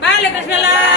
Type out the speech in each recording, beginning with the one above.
Vale, pues Casmela.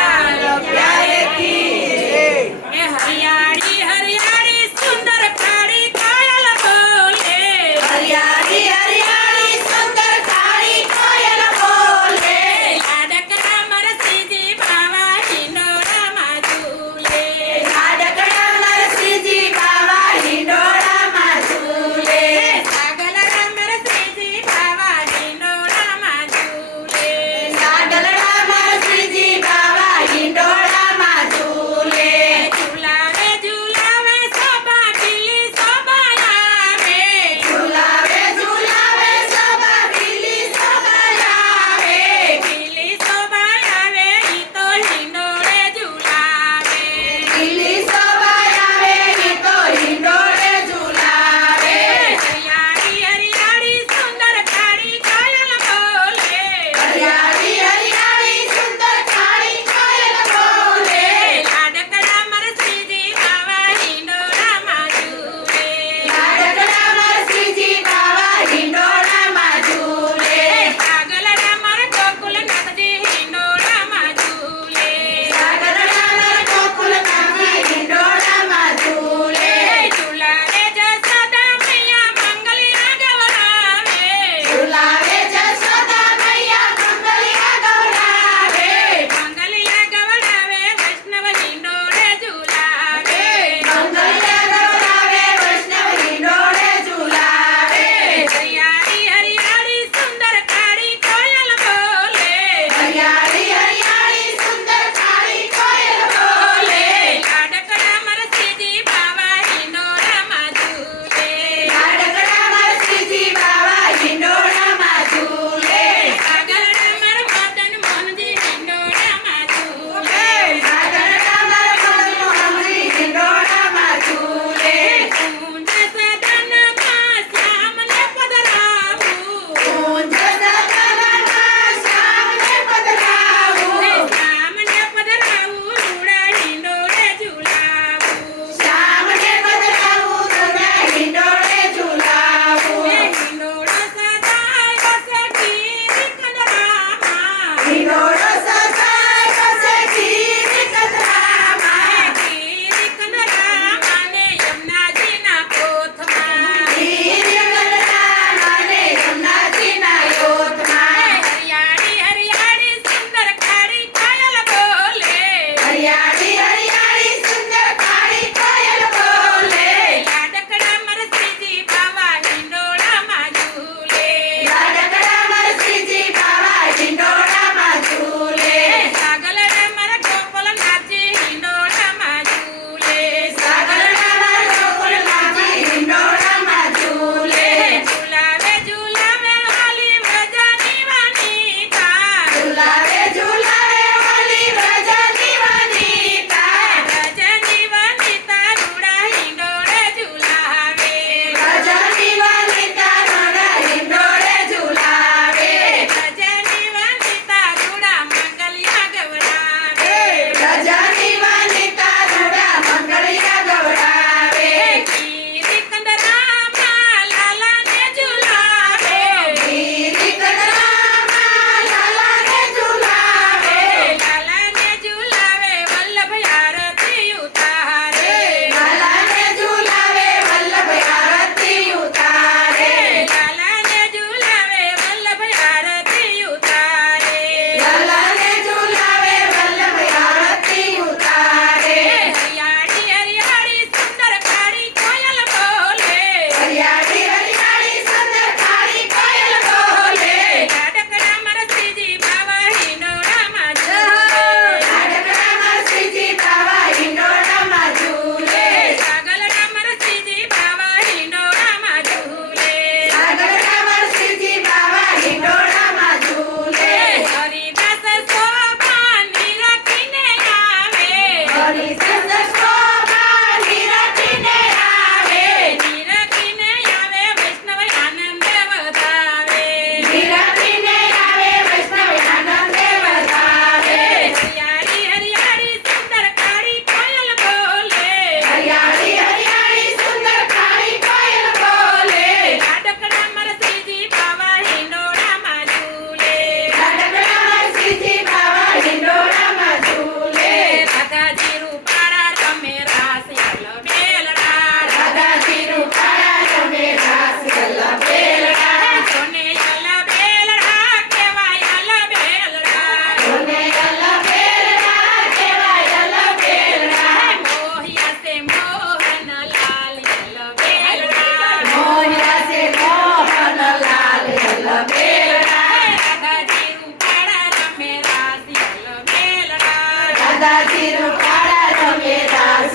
દાદા જીરું કાળા રમે રાસ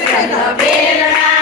બેલડા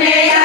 બેલડા